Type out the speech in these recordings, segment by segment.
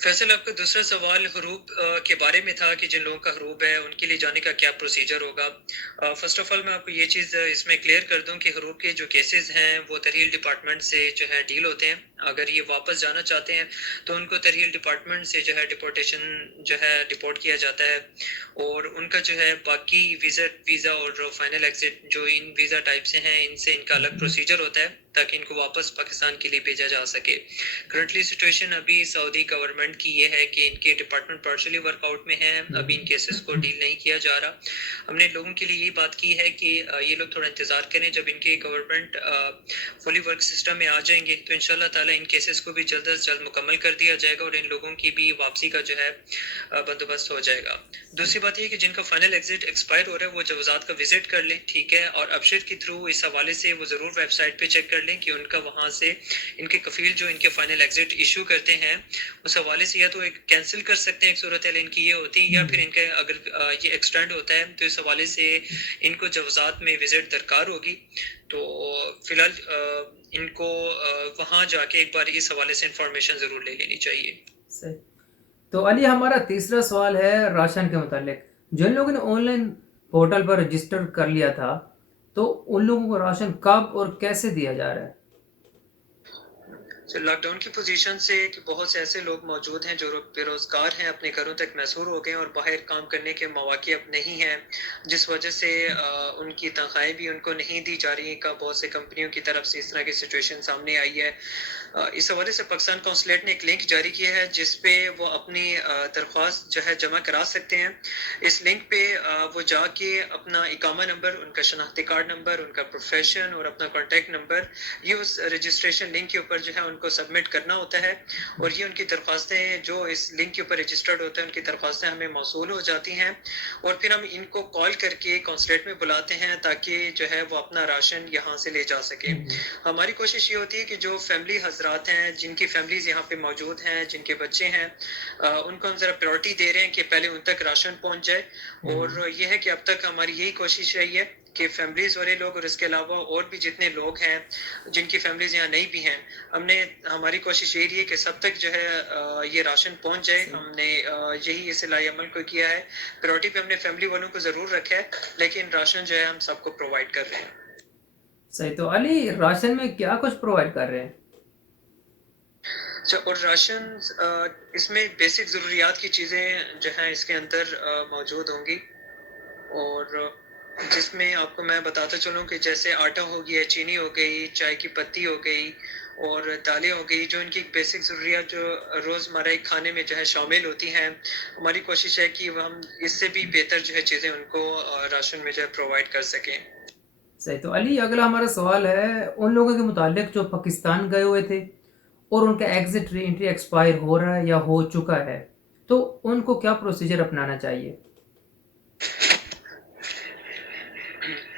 فیصل آپ کا دوسرا سوال حروب کے بارے میں تھا کہ جن لوگوں کا حروب ہے ان کے لیے جانے کا کیا پروسیجر ہوگا. فرسٹ آف آل میں آپ کو یہ چیز اس میں کلیئر کر دوں کہ حروب کے جو کیسز ہیں وہ ترحیل ڈپارٹمنٹ سے جو ہے ڈیل ہوتے ہیں. اگر یہ واپس جانا چاہتے ہیں تو ان کو ترحیل ڈپارٹمنٹ سے جو ہے ڈپورٹیشن جو ہے ڈپورٹ کیا جاتا ہے, اور ان کا جو ہے باقی ویزا اور فائنل ایگزٹ جو ان ویزا ٹائپ سے ہیں ان سے ان کا الگ پروسیجر ہوتا ہے تاکہ ان کو واپس پاکستان کے لیے بھیجا جا سکے. کرنٹلی سچویشن ابھی سعودی گورنمنٹ کی یہ ہے کہ ان کے ڈپارٹمنٹ پارشلی ورک آؤٹ میں ہیں, ابھی ان کیسز کو ڈیل نہیں کیا جا رہا. ہم نے لوگوں کے لیے یہ بات کی ہے کہ یہ لوگ تھوڑا انتظار کریں, جب ان کے گورنمنٹ فلی ورک سسٹم میں آ جائیں گے تو انشاءاللہ تعالی ان کیسز کو بھی جلد از جلد مکمل کر دیا جائے گا اور ان لوگوں کی بھی واپسی کا جو ہے بندوبست ہو جائے گا. دوسری بات یہ کہ جن کا فائنل ایگزٹ ایکسپائر ہو رہا ہے وہ جوازات کا وزٹ کر لیں, ٹھیک ہے, اور ابشر کے تھرو اس حوالے سے وہ ضرور ویب سائٹ پہ چیک کر لیں کہ ان کا وہاں سے ان کے کفیل جو ان کے فائنل ایگزٹ ایشو کرتے ہیں اس حوالے سے یا تو ایک کینسل کر سکتے ہیں, ایک صورتحال ان کی یہ ہوتی ہے, یا پھر ان کا اگر یہ ایکسٹینڈ ہوتا ہے تو اس حوالے سے ان کو جوازات میں وزٹ درکار ہوگی. تو فی الحال ان کو وہاں جا کے ایک بار اس حوالے سے انفارمیشن ضرور لے لینی چاہیے. صحیح. تو علی ہمارا تیسرا سوال ہے راشن کے متعلق. جن لوگوں نے on line portal per register کر لیا تھا تو ان لوگوں کو راشن کب اور کیسے دیا جا رہا ہے؟ لاک ڈاؤن کی پوزیشن سے کہ بہت سے ایسے لوگ موجود ہیں جو بے روزگار ہیں, اپنے گھروں تک محصور ہو گئے ہیں اور باہر کام کرنے کے مواقع اب نہیں ہیں, جس وجہ سے ان کی تنخواہیں بھی ان کو نہیں دی جا رہی. کا بہت سے کمپنیوں کی طرف سے اس طرح کی سچویشن سامنے آئی ہے. اس حوالے سے پاکستان کونسلیٹ نے ایک لنک جاری کیا ہے جس پہ وہ اپنی درخواست جو ہے جمع کرا سکتے ہیں. اس لنک پہ وہ جا کے اپنا اقامہ نمبر, ان کا شناختی کارڈ نمبر, ان کا پروفیشن اور اپنا کانٹیکٹ نمبر یہ اس رجسٹریشن لنک کے اوپر جو ہے ان کو سبمٹ کرنا ہوتا ہے, اور یہ ان کی درخواستیں جو اس لنک کے اوپر رجسٹرڈ ہوتے ہیں ان کی درخواستیں ہمیں موصول ہو جاتی ہیں, اور پھر ہم ان کو کال کر کے کونسلیٹ میں بلاتے ہیں تاکہ جو ہے وہ اپنا راشن یہاں سے لے جا سکے. ہماری کوشش یہ ہوتی ہے کہ جو فیملی حضرات ہیں جن کی فیملیز یہاں پہ موجود ہیں, جن کے بچے ہیں, ان کو ہم ذرا پریورٹی دے رہے ہیں کہ پہلے ان تک راشن پہنچ جائے. اور یہ ہے کہ اب تک ہماری یہی کوشش رہی ہے کہ فیملیز والے لوگ اور اس کے علاوہ اور بھی جتنے لوگ ہیں جن کی فیملیز یہاں نہیں بھی ہیں, ہماری کوشش یہی رہی ہے کہ سب تک جو ہے یہ راشن پہنچ جائے. ہم نے یہی اس اصلاحی عمل کو کیا ہے. پریورٹی پہ ہم نے فیملی والوں کو ضرور رکھا ہے, لیکن راشن جو ہے ہم سب کو پرووائڈ کر رہے ہیں. صحیح. تو علی راشن میں کیا کچھ پرووائڈ کر رہے ہیں؟ اچھا, اور راشن اس میں بیسک ضروریات کی چیزیں جو ہیں اس کے اندر موجود ہوں گی, اور جس میں آپ کو میں بتاتا چلوں کہ جیسے آٹا ہو گیا, چینی ہو گئی, چائے کی پتی ہو گئی اور دالیں ہو گئی, جو ان کی بیسک ضروریات جو روزمرہ کھانے میں جو ہے شامل ہوتی ہیں. ہماری کوشش ہے کہ ہم اس سے بھی بہتر جو ہے چیزیں ان کو راشن میں جو ہے پرووائڈ کر سکیں. صحیح. تو علی اگلا ہمارا سوال ہے ان لوگوں کے متعلق جو پاکستان گئے ہوئے تھے اور ان کا ایگزٹ ری انٹری ایکسپائر ہو رہا ہے یا ہو چکا ہے, تو ان کو کیا پروسیجر اپنانا چاہیے؟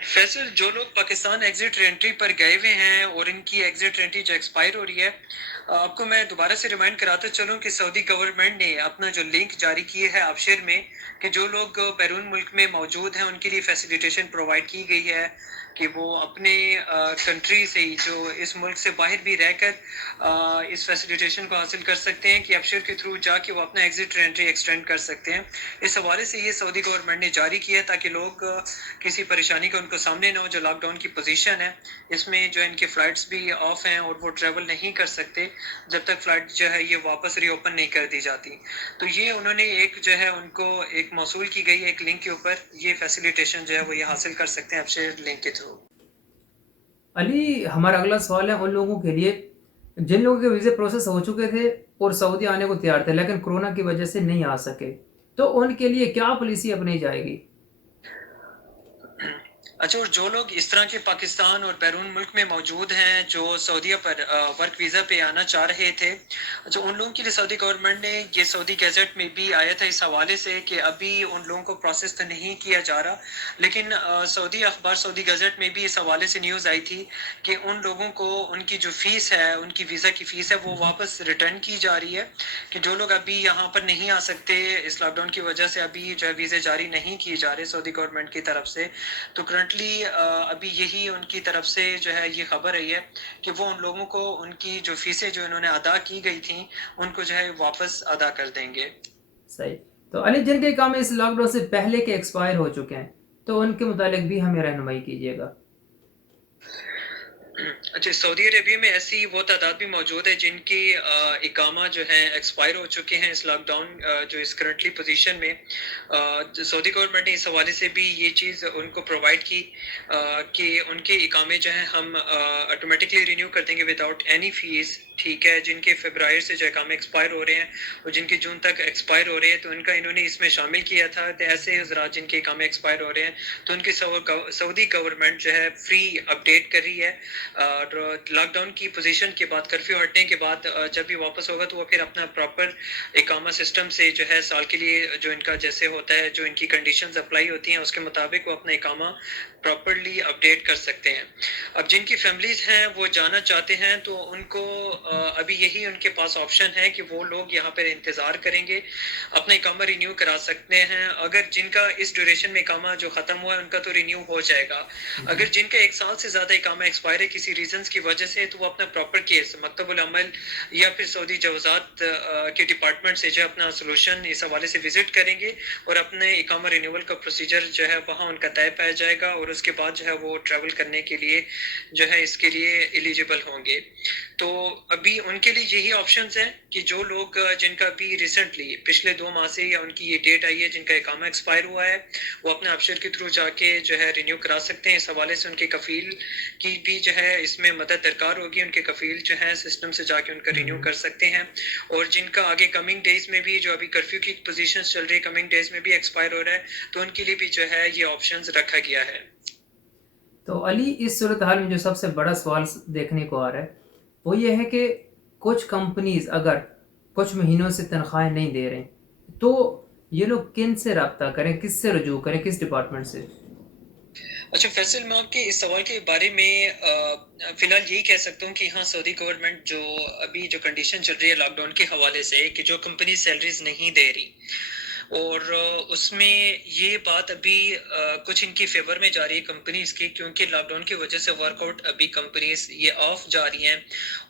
فیصل, جو لوگ پاکستان ایگزٹ رینٹری پر گئے ہوئے ہیں اور ان کی ایگزٹ رینٹری جو ایکسپائر ہو رہی ہے, آپ کو میں دوبارہ سے ریمائنڈ کراتا چلوں کہ سعودی گورنمنٹ نے اپنا جو لنک جاری کی ہے آبشیر میں کہ جو لوگ بیرون ملک میں موجود ہیں ان کے لیے فیسیلیٹیشن پرووائڈ کی گئی ہے کہ وہ اپنے کنٹری سے ہی جو اس ملک سے باہر بھی رہ کر اس فیسیلیٹیشن کو حاصل کر سکتے ہیں کہ آبشیر کے تھرو جا کے وہ اپنا ایگزٹ رینٹری ایکسٹینڈ کر سکتے ہیں. اس حوالے سے یہ سعودی گورنمنٹ نے جاری کیا ہے تاکہ لوگ کسی پریشانی کا ان کو سامنے نہ ہو. جو لاک ڈاؤن کی پوزیشن ہے اس میں جو ان کے فلائٹس بھی آف ہیں اور وہ ٹریول نہیں کر سکتے جب تک فلائٹ جو ہے یہ واپس ری اوپن نہیں کر دی جاتی. تو یہ انہوں نے ایک جو ہے ان کو ایک موصول کی گئی ایک لنک کے اوپر, یہ فیسیلیٹیشن جو ہے وہ یہ حاصل کر سکتے ہیں آبشیر لنک کے تھرو. علی ہمارا اگلا سوال ہے ان لوگوں کے لیے جن لوگوں کے ویزے پروسیس ہو چکے تھے اور سعودی آنے کو تیار تھے لیکن کرونا کی وجہ سے نہیں آ سکے, تو ان کے لیے کیا پالیسی اپنائی جائے گی؟ اچھا, اور جو لوگ اس طرح کے پاکستان اور بیرون ملک میں موجود ہیں جو سعودیہ پر ورک ویزا پہ آنا چاہ رہے تھے, اچھا ان لوگوں کے لیے سعودی گورنمنٹ نے یہ سعودی گیزٹ میں بھی آیا تھا اس حوالے سے کہ ابھی ان لوگوں کو پروسیس تو نہیں کیا جا رہا, لیکن سعودی اخبار سعودی گیزٹ میں بھی اس حوالے سے نیوز آئی تھی کہ ان لوگوں کو ان کی جو فیس ہے, ان کی ویزا کی فیس ہے وہ واپس ریٹرن کی جا رہی ہے کہ جو لوگ ابھی یہاں پر نہیں آ سکتے اس لاک ڈاؤن کی وجہ سے, ابھی جو ہے ویزے جاری نہیں کیے جا رہے سعودی گورنمنٹ کی طرف سے, تو کرنٹ کرنٹلی ابھی یہی ان کی طرف سے جو ہے یہ خبر رہی ہے کہ وہ ان لوگوں کو ان کی جو فیسیں جو انہوں نے ادا کی گئی تھیں ان کو جو ہے واپس ادا کر دیں گے. صحیح. تو علی، جن کے اقامے اس لاک ڈاؤن سے پہلے کے ایکسپائر ہو چکے ہیں تو ان کے متعلق بھی ہمیں رہنمائی کیجیے گا. اچھا، سعودی عربیہ میں ایسی وہ تعداد بھی موجود ہے جن کی اقامہ جو ہے ایکسپائر ہو چکے ہیں اس لاک ڈاؤن جو اس کرنٹلی پوزیشن میں. سعودی گورنمنٹ نے اس حوالے سے بھی یہ چیز ان کو پرووائڈ کی کہ ان کے اقامے جو ہیں ہم آٹومیٹکلی رینیو کر دیں گے وداؤٹ اینی فیس. ٹھیک ہے، جن کے فبرائی سے جو اقامے ایکسپائر ہو رہے ہیں اور جن کے جون تک ایکسپائر ہو رہے ہیں تو ان کا انہوں نے اس میں شامل کیا تھا. تو ایسے حضرات جن کے اقامے ایکسپائر ہو رہے ہیں تو ان کی سعودی گورنمنٹ جو ہے فری اپڈیٹ کر رہی ہے. اور لاک ڈاؤن کی پوزیشن کے بعد، کرفیو ہٹنے کے بعد جب بھی واپس ہوگا تو وہ پھر اپنا پراپر اقامہ سسٹم سے جو ہے سال کے لیے جو ان کا جیسے ہوتا ہے جو ان کی کنڈیشنز اپلائی ہوتی ہیں اس کے مطابق وہ اپنا اقامہ پراپرلی اپڈیٹ کر سکتے ہیں. اب جن کی فیملیز ہیں وہ جانا چاہتے ہیں تو ان کو ابھی یہی ان کے پاس آپشن ہے کہ وہ لوگ یہاں پر انتظار کریں گے، اپنا اقامہ رینیو کرا سکتے ہیں. اگر جن کا اس ڈیوریشن میں اقامہ جو ختم ہوا ہے ان کا تو رینیو ہو جائے گا. اگر جن کا 1 سال سے زیادہ اقامہ ایکسپائر ہے کسی ریزنز کی وجہ سے تو وہ اپنا پراپر کیس مکتب العمل یا پھر سعودی جوازات کے ڈپارٹمنٹ سے جو اپنا سولوشن اس حوالے سے وزٹ کریں گے اور اپنے اقامہ رینیول کا پروسیجر جو ہے وہاں ان کا طے پایا جائے گا اور اس کے بعد جو ہے وہ ٹریول کرنے کے لیے جو ہے اس کے لیے ایلیجیبل ہوں گے. تو ابھی ان کے لیے یہی آپشنز ہیں کہ جو لوگ جن کا ابھی ریسنٹلی پچھلے 2 ماہ سے یا ان کی یہ ڈیٹ آئی ہے جن کا اقامہ ایکسپائر ہوا ہے وہ اپنے آفشر کے تھرو جا کے جو ہے رینیو کرا سکتے ہیں. اس حوالے سے ان کے کفیل کی بھی جو ہے اس میں مدد درکار ہوگی. ان کے کفیل جو ہے سسٹم سے جا کے ان کا رینیو کر سکتے ہیں. اور جن کا آگے کمنگ ڈیز میں بھی جو ابھی کرفیو کی پوزیشن چل رہی ہے کمنگ ڈیز میں بھی ایکسپائر ہو رہا ہے تو ان کے لیے بھی جو ہے یہ آپشنز رکھا گیا ہے. تو علی، اس صورتحال میں جو سب سے بڑا سوال دیکھنے کو آ رہا ہے وہ یہ ہے کہ کچھ کمپنیز اگر کچھ مہینوں سے تنخواہیں نہیں دے رہے ہیں تو یہ لوگ کن سے رابطہ کریں، کس سے رجوع کریں، کس ڈپارٹمنٹ سے؟ اچھا فیصل، میں آپ کے اس سوال کے بارے میں فی الحال یہی کہہ سکتا ہوں کہ ہاں سعودی گورنمنٹ جو ابھی جو کنڈیشن چل رہی ہے لاک ڈاؤن کے حوالے سے کہ جو کمپنی سیلریز نہیں دے رہی اور اس میں یہ بات ابھی کچھ ان کی فیور میں جا رہی ہے کمپنیز کی کیونکہ لاک ڈاؤن کی وجہ سے ورک آؤٹ ابھی کمپنیز یہ آف جا رہی ہیں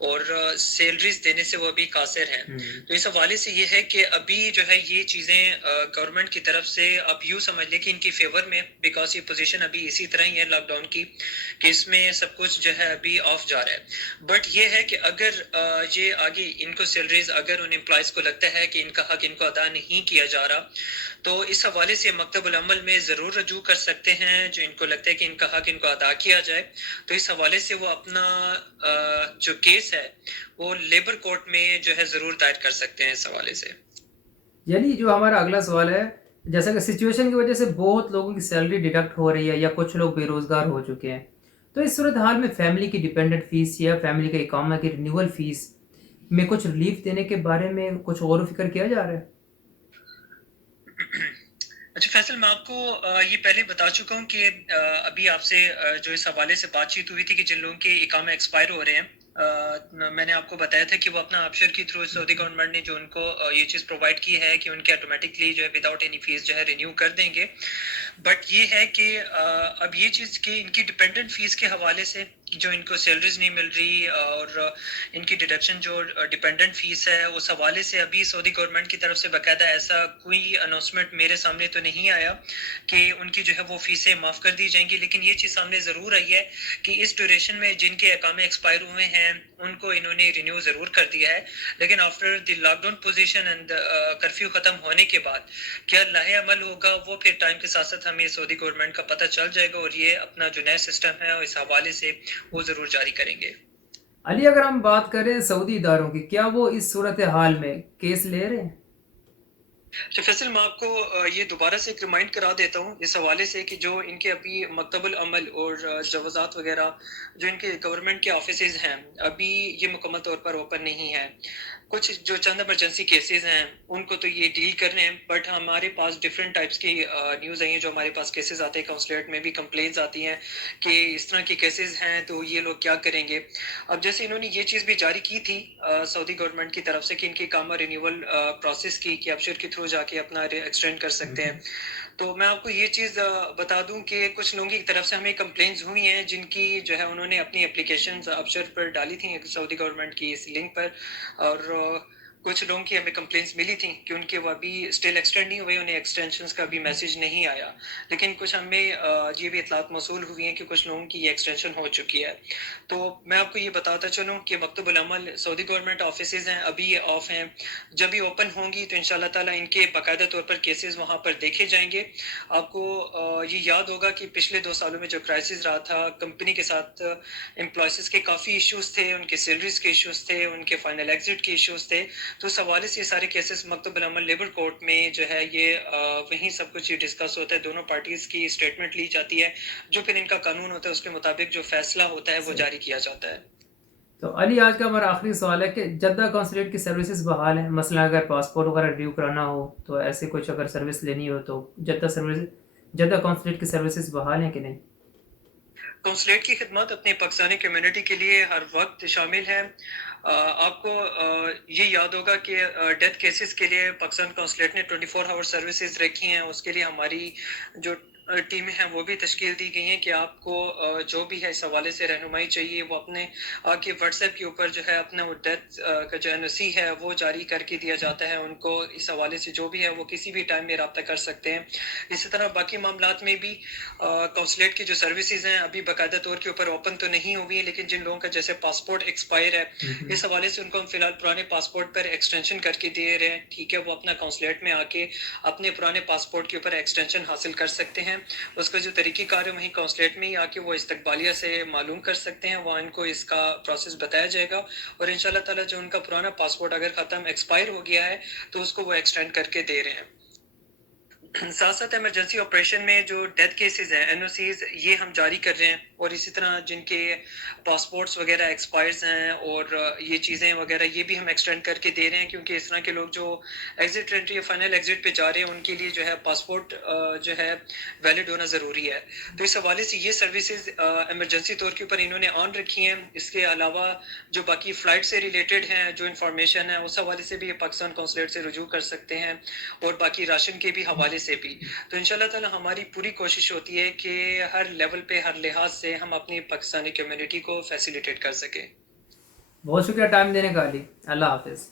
اور سیلریز دینے سے وہ ابھی قاصر ہیں. تو اس حوالے سے یہ ہے کہ ابھی جو ہے یہ چیزیں گورنمنٹ کی طرف سے اب یوں سمجھ لیں کہ ان کی فیور میں بیکاز یہ پوزیشن ابھی اسی طرح ہی ہے لاک ڈاؤن کی کہ اس میں سب کچھ جو ہے ابھی آف جا رہا ہے. بٹ یہ ہے کہ اگر یہ آگے ان کو سیلریز اگر ان امپلائز کو لگتا ہے کہ ان کا حق ان کو ادا نہیں کیا جا رہا تو اس حوالے سے مکتب العمل میں ضرور رجوع کر سکتے ہیں. جو ان کو لگتا ہے کہ ان کا حق ان کو ادا کیا جائے تو اس حوالے سے وہ اپنا جو کیس ہے وہ لیبر کورٹ میں جو ہے ضرور دائر کر سکتے ہیں اس حوالے سے. یعنی جو ہمارا اگلا سوال ہے، جیسا کہ سچویشن کی وجہ سے بہت لوگوں کی سیلری ڈیڈکٹ ہو رہی ہے یا کچھ لوگ بے روزگار ہو چکے ہیں تو اس صورتحال میں فیملی کی ڈیپینڈنٹ فیس یا فیملی کے اقامہ کی رینیول فیس میں کچھ ریلیف دینے کے بارے میں کچھ غور و فکر کیا جا رہا ہے؟ اچھا فیصل، میں آپ کو یہ پہلے بتا چکا ہوں کہ ابھی آپ سے جو اس حوالے سے بات چیت ہوئی تھی کہ جن لوگوں کے اقامہ ایکسپائر ہو رہے ہیں میں نے آپ کو بتایا تھا کہ وہ اپنا آفشر کے تھرو سعودی گورنمنٹ نے جو ان کو یہ چیز پرووائڈ کی ہے کہ ان کے آٹومیٹکلی جو ہے وداؤٹ اینی فیس جو ہے رینیو کر دیں گے. بٹ یہ ہے کہ اب یہ چیز کہ ان کی ڈپینڈنٹ فیس کے حوالے سے جو ان کو سیلریز نہیں مل رہی اور ان کی ڈیڈکشن جو ڈپینڈنٹ فیس ہے اس حوالے سے ابھی سعودی گورنمنٹ کی طرف سے باقاعدہ ایسا کوئی اناؤنسمنٹ میرے سامنے تو نہیں آیا کہ ان کی جو ہے وہ فیسیں معاف کر دی جائیں گی. لیکن یہ چیز سامنے ضرور آئی ہے کہ اس ڈیوریشن میں جن کے اقامے ایکسپائر ہوئے ہیں ان کو انہوں نے رینیو ضرور کر دیا ہے. لیکن after the lockdown position and curfew ختم ہونے کے بعد کیا لاہ عمل ہوگا وہ پھر ٹائم کے ساتھ ساتھ ہمیں سعودی گورنمنٹ کا پتہ چل جائے گا اور یہ اپنا جو نیا سسٹم ہے اس حوالے سے وہ ضرور جاری کریں گے. علی، اگر ہم بات کریں سعودی اداروں کی، کیا وہ اس صورتحال میں کیس لے رہے ہیں؟ اچھا فیصل، میں آپ کو یہ دوبارہ سے ایک ریمائنڈ کرا دیتا ہوں اس حوالے سے کہ جو ان کے ابھی مکتب العمل اور جوازات وغیرہ جو ان کے گورنمنٹ کے آفیسز ہیں ابھی یہ مکمل طور پر اوپن نہیں ہے. کچھ جو چند ایمرجنسی کیسز ہیں ان کو تو یہ ڈیل کر رہے ہیں بٹ ہمارے پاس ڈفرینٹ ٹائپس کی نیوز آئی ہیں جو ہمارے پاس کیسز آتے ہیں کونسلیٹ میں بھی کمپلینز آتی ہیں کہ اس طرح کے کیسز ہیں تو یہ لوگ کیا کریں گے. اب جیسے انہوں نے یہ چیز بھی جاری کی تھی سعودی گورنمنٹ کی طرف سے کہ ان کی اقامہ رینیول پروسیس کی کہ آفشور کے تھرو جا کے اپنا ایکسٹینڈ کر سکتے ہیں تو میں آپ کو یہ چیز بتا دوں کہ کچھ لوگوں کی طرف سے ہمیں کمپلینٹس ہوئی ہیں جن کی جو ہے انہوں نے اپنی اپلیکیشنز ابشر پر ڈالی تھیں سعودی گورنمنٹ کی اس لنک پر، اور کچھ لوگوں کی ہمیں کمپلینٹس ملی تھیں کہ ان کے وہ ابھی اسٹل ایکسٹینڈ نہیں ہوئے، انہیں ایکسٹینشنز کا بھی میسیج نہیں آیا، لیکن کچھ ہمیں یہ بھی اطلاعات موصول ہوئی ہیں کہ کچھ لوگوں کی یہ ایکسٹینشن ہو چکی ہے۔ تو میں آپ کو یہ بتاتا چلوں کہ مکتب العمل سعودی گورنمنٹ آفیسز ہیں ابھی یہ آف ہیں، جب یہ اوپن ہوں گی تو انشاءاللہ تعالیٰ ان کے باقاعدہ طور پر کیسز وہاں پر دیکھے جائیں گے۔ آپ کو یہ یاد ہوگا کہ پچھلے 2 سالوں میں جو کرائسس رہا تھا کمپنی کے ساتھ، امپلائیز کے کافی ایشوز تھے، ان کے سیلریز کے ایشوز تھے، ان کے فائنل ایگزٹ کے ایشوز تھے، تو اس حوالے سے یہ سارے کیسز مکتب العمل لیبر کورٹ میں جو ہے یہ وہیں سب کچھ یہ ڈسکس ہوتا ہے، دونوں پارٹیز کی اسٹیٹمنٹ لی جاتی ہے، جو پھر ان کا قانون ہوتا ہے اس کے مطابق جو فیصلہ ہوتا ہے وہ جاری کیا جاتا ہے۔ تو علی آج کا ہمارا آخری سوال ہے کہ جدہ کونسلیٹ کی سروسز بحال ہیں، مثلا اگر پاسپورٹ وغیرہ ریو کرانا ہو تو ایسے کچھ اگر سروس لینی ہو تو جدہ کونسلیٹ کی سروسز بحال ہیں کہ نہیں؟ کونسلیٹ کی خدمات اپنی پاکستانی کمیونٹی کے لیے ہر وقت شامل ہے۔ آپ کو یہ یاد ہوگا کہ ڈیتھ کیسز کے لیے پاکستان کونسلیٹ نے 24 آور سروسز رکھی ہیں، اس کے لیے ہماری جو ٹیمیں ہیں وہ بھی تشکیل دی گئی ہیں کہ آپ کو جو بھی ہے اس حوالے سے رہنمائی چاہیے وہ اپنے کے واٹس ایپ کے اوپر جو ہے اپنا وہ ڈیتھ کا جو NOC ہے وہ جاری کر کے دیا جاتا ہے ان کو، اس حوالے سے جو بھی ہے وہ کسی بھی ٹائم میں رابطہ کر سکتے ہیں۔ اسی طرح باقی معاملات میں بھی کونسلیٹ کی جو سروسز ہیں ابھی باقاعدہ طور کے اوپر اوپن تو نہیں ہوئی ہیں، لیکن جن لوگوں کا جیسے پاسپورٹ ایکسپائر ہے اس حوالے سے ان کو ہم فی الحال پرانے پاسپورٹ پر ایکسٹینشن کر کے دے رہے ہیں، ٹھیک ہے، وہ اپنا کونسلیٹ میں آ کے اپنے پرانے پاسپورٹ کے اوپر ایکسٹینشن حاصل کر سکتے ہیں۔ اس کا جو طریقہ کار ہے وہیں کونسلیٹ میں ہی آ کے وہ استقبالیہ سے معلوم کر سکتے ہیں، وہاں ان کو اس کا پروسیس بتایا جائے گا، اور انشاءاللہ تعالیٰ جو ان کا پرانا پاسپورٹ اگر ختم ایکسپائر ہو گیا ہے تو اس کو وہ ایکسٹینڈ کر کے دے رہے ہیں۔ ساتھ ساتھ ایمرجنسی آپریشن میں جو ڈیتھ کیسز ہیں NOCs یہ ہم جاری کر رہے ہیں، اور اسی طرح جن کے پاسپورٹس وغیرہ ایکسپائرز ہیں اور یہ چیزیں وغیرہ یہ بھی ہم ایکسٹینڈ کر کے دے رہے ہیں، کیونکہ اس طرح کے لوگ جو ایگزٹ انٹری یا فائنل ایگزٹ پہ جا رہے ہیں ان کے لیے جو ہے پاسپورٹ جو ہے ویلڈ ہونا ضروری ہے۔ تو اس حوالے سے یہ سروسز ایمرجنسی طور کے اوپر انہوں نے آن رکھی ہیں۔ اس کے علاوہ جو باقی فلائٹ سے ریلیٹڈ ہیں جو انفارمیشن ہے اس حوالے سے بھی یہ پاکستان کونسلیٹ سے رجوع کر سکتے ہیں، اور باقی راشن کے بھی حوالے سے بھی۔ تو انشاءاللہ تعالی ہماری پوری کوشش ہوتی ہے کہ ہر لیول پہ ہر لحاظ سے ہم اپنی پاکستانی کمیونٹی کو فیسیلیٹیٹ کر سکیں۔ بہت شکریہ ٹائم دینے کا علی، اللہ حافظ۔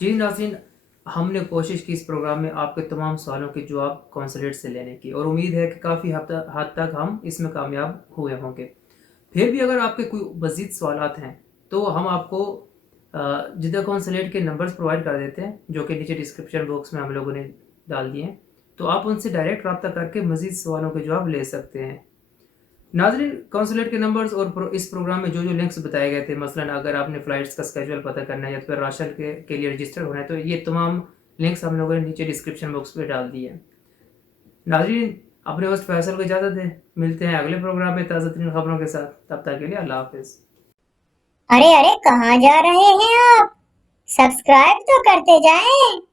جی ناظرین، ہم نے کوشش کی اس پروگرام میں آپ کے تمام سوالوں کے جواب کونسلیٹ سے لینے کی، اور امید ہے کہ کافی حد تک ہم اس میں کامیاب ہوئے ہوں گے۔ پھر بھی اگر آپ کے کوئی مزید سوالات ہیں تو ہم آپ کو جدہ کونسلیٹ کے نمبرز پرووائڈ کر دیتے ہیں، جو کہ نیچے ڈسکرپشن باکس میں ہم لوگوں نے ڈال دیے ہیں، تو آپ ان سے ڈائریکٹ رابطہ کر کے مزید سوالوں کے جواب لے سکتے ہیں۔ ناظرین، کونسلیٹ کے نمبرز اور اس پروگرام میں جو لنکس بتائے گئے تھے، مثلا اگر آپ نے فلائٹس کا اسکیجول پتہ کرنا ہے یا پھر راشن کے لیے رجسٹر ہونا ہے، تو یہ تمام لنکس ہم لوگوں نے نیچے ڈسکرپشن باکس پہ ڈال دیے ہیں۔ ناظرین، اپنے ہوسٹ فیصل کو اجازت دیں، ملتے ہیں اگلے پروگرام میں تازہ ترین خبروں کے ساتھ، تب تک کے لیے اللہ حافظ۔ ارے کہاں جا رہے ہیں آپ؟ سبسکرائب تو کرتے جائیں۔